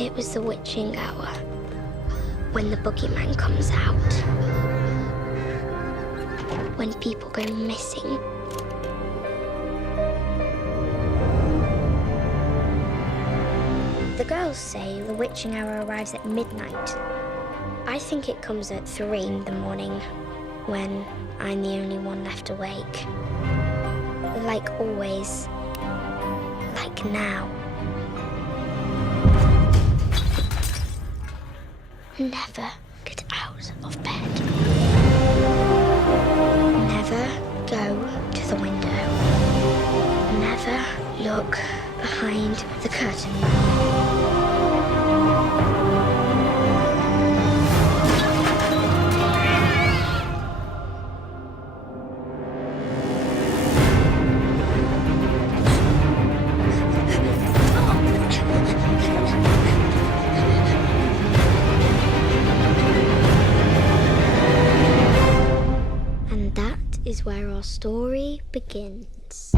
It was the witching hour, when the boogeyman comes out. When people go missing. The girls say the witching hour arrives at midnight. I think it comes at 3 in the morning, when I'm the only one left awake. Like always. Like now. Never get out of bed. Never go to the window. Never look behind the curtain. And that is where our story begins.